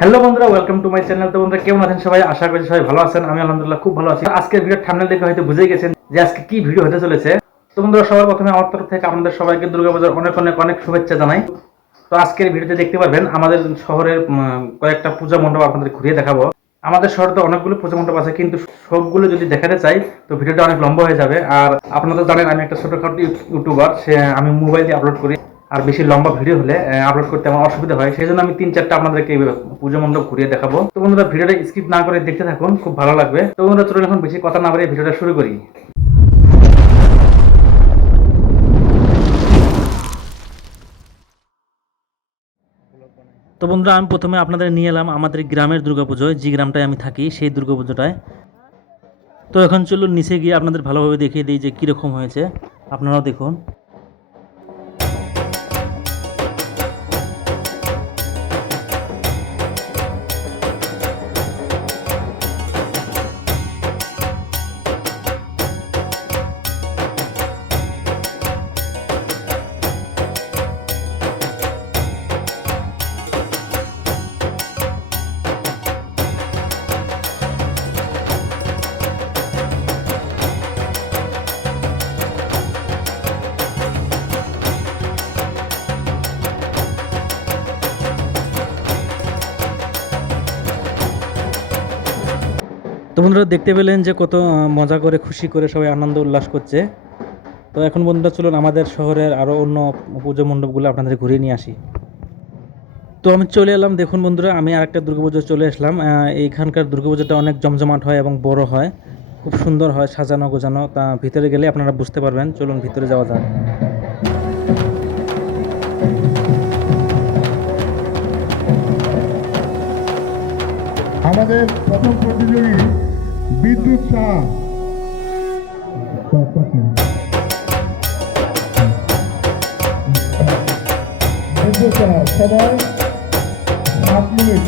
হ্যালো বন্ধুরা, welcome to my channel. তো বন্ধুরা কেমন আছেন সবাই? আশা করি সবাই ভালো আছেন। আমি আলহামদুলিল্লাহ খুব ভালো আছি। আজকের ভিডিও থাম্বনেল দেখে হয়তো বুঝেই গেছেন যে আজকে কি ভিডিও হতে চলেছে। তো বন্ধুরা সবার প্রথমে আমার তরফ থেকে আপনাদের সবাইকে দুর্গাপূজার অনেক অনেক অনেক শুভেচ্ছা জানাই। তো আজকের ভিডিওতে দেখতে পারবেন আমাদের শহরের কয়েকটা পূজা মণ্ডপ আপনাদের ঘুরিয়ে দেখাবো। আমাদের শহরে তো অনেকগুলো পূজা মণ্ডপ আছে, কিন্তু সবগুলো যদি দেখাতে চাই তো ভিডিওটা অনেক লম্বা হয়ে যাবে। আর আপনারা তো জানেন আমি একটা ছোটখাটো ইউটিউবার, আমি মোবাইল দিয়ে আপলোড করি। আর বেশি লম্বা ভিডিও হলে আপলোড করতে আমার অসুবিধা হয়, সেই জন্য আমি 3-4টা আপনাদেরকে পুজো মণ্ডপ ঘুরিয়ে দেখাবো। তো বন্ধুরা ভিডিওটা স্কিপ না করে দেখতে থাকুন, খুব ভালো লাগবে। তো বন্ধুরা চলুন এখন বেশি কথা না বলে ভিডিওটা শুরু করি। তো বন্ধুরা আমি প্রথমে আপনাদের নিয়ে এলাম আমাদের গ্রামের দুর্গাপুজোয়, যে গ্রামটায় আমি থাকি সেই দুর্গাপুজোটায়। তো এখন চলুন নিচে গিয়ে আপনাদের ভালোভাবে দেখিয়ে দিই যে কীরকম হয়েছে, আপনারাও দেখুন। তো বন্ধুরা দেখতে পেলেন যে কত মজা করে খুশি করে সবাই আনন্দ উল্লাস করছে। তো এখন বন্ধুরা চলুন আমাদের শহরের আরও অন্য পুজো মণ্ডপগুলো আপনাদের ঘুরিয়ে নিয়ে আসি। তো আমি চলে এলাম, দেখুন বন্ধুরা আমি আরেকটা দুর্গাপুজো চলে আসলাম। এইখানকার দুর্গাপুজোটা অনেক জমজমাট হয় এবং বড় হয়, খুব সুন্দর হয়, সাজানো গোছানো। তা ভিতরে গেলে আপনারা বুঝতে পারবেন, চলুন ভিতরে যাওয়া যাক। আমাদের প্রথম প্রতিযোগী বিদ্যুৎ শাহ। বিদ্যুৎ শাহ সবাই 7 মিনিট।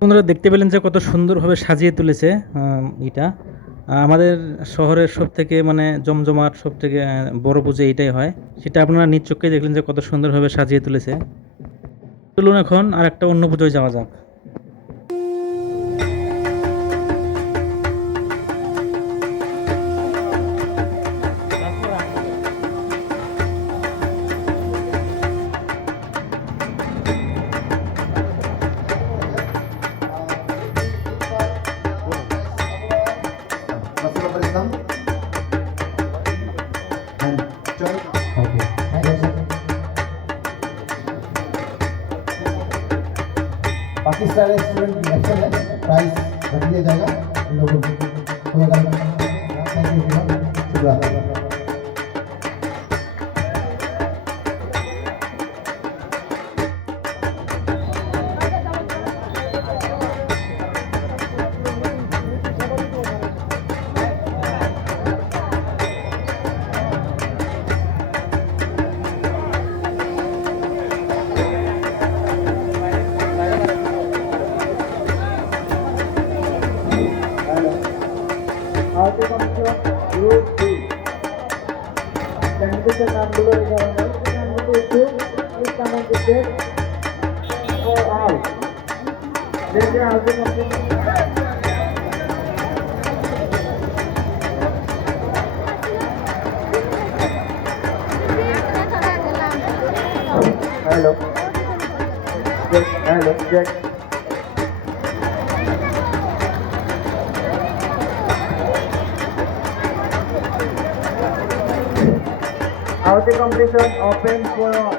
বন্ধুরা দেখতে পেলেন যে কত সুন্দরভাবে সাজিয়ে তুলেছে এটা আমাদের শহরের সব থেকে মানে জমজমাট সব থেকে বড় পুজো এটাই হয়, সেটা আপনারা নিজ চোখেই দেখলেন যে কত সুন্দরভাবে সাজিয়ে তুলেছে। চলুন এখন আর একটা অন্য পুজোয় যাওয়া যাক। बाकी सारे स्टूडेंट रिएक्शन है, प्राइस रख दिया जाएगा इन लोगों को। थैंक यू शुक्रिया। ক্যান্ডিডেটের নামগুলো এই ধরনের নামগুলো একটু কেমন দিচ্ছে ও আউট দেখে আসবে hello hello check Out the competition open for all.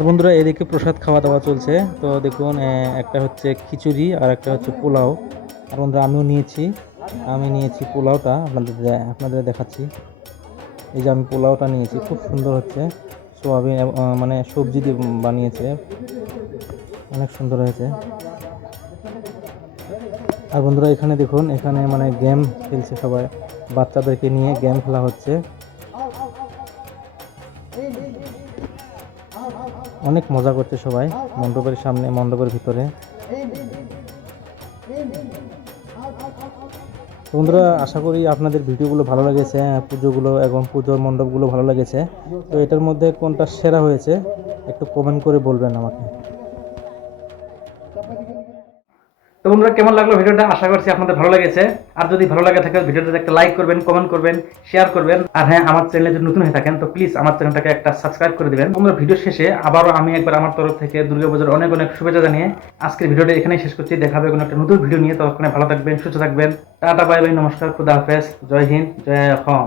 আর বন্ধুরা এদিকে প্রসাদ খাওয়া দাওয়া চলছে। তো দেখুন একটা হচ্ছে খিচুড়ি আর একটা হচ্ছে পোলাও। আর বন্ধুরা আমি নিয়েছি পোলাওটা, আপনাদের দেখাচ্ছি। এই যে আমি পোলাওটা নিয়েছি, খুব সুন্দর হচ্ছে। সোয়াবিন মানে সবজি দিয়ে বানিয়েছে, অনেক সুন্দর হয়েছে। আর বন্ধুরা এখানে দেখুন, এখানে মানে গেম খেলছে সবাই, বাচ্চাদেরকে নিয়ে গেম খেলা হচ্ছে। অনেক মজা করছে সবাই মণ্ডপের সামনে, মণ্ডপের ভিতরে। বন্ধুরা আশা করি আপনাদের ভিডিওগুলো ভালো লেগেছে, পুজোগুলো এবং পুজোর মণ্ডপগুলো ভালো লেগেছে। তো এটার মধ্যে কোনটা সেরা হয়েছে একটু কমেন্ট করে বলবেন আমাকে। তো বন্ধুরা কেমন লাগলো ভিডিওটা, আশা করছি আপনাদের ভালো লেগেছে। আর যদি ভালো লাগে থাকে ভিডিওটাতে একটা লাইক করবেন, কমেন্ট করবেন, শেয়ার করবেন। আর হ্যাঁ, আমার চ্যানেলে যদি নতুন হয়ে থাকেন তো প্লিজ আমার চ্যানেলটাকে একটা সাবস্ক্রাইব করে দিবেন। বন্ধুরা ভিডিও শেষে আবারও আমি একবার আমার তরফ থেকে দুর্গাপূজার অনেক অনেক শুভেচ্ছা জানিয়ে আজকের ভিডিওটা এখানেই শেষ করছি। দেখা হবে কোনো একটা নতুন ভিডিও নিয়ে। ততক্ষণে ভালো থাকবেন, সুস্থ থাকবেন। টাটা, বাই বাই, নমস্কার, খুদা হাফেজ, জয় হিন্দ, জয় অসম।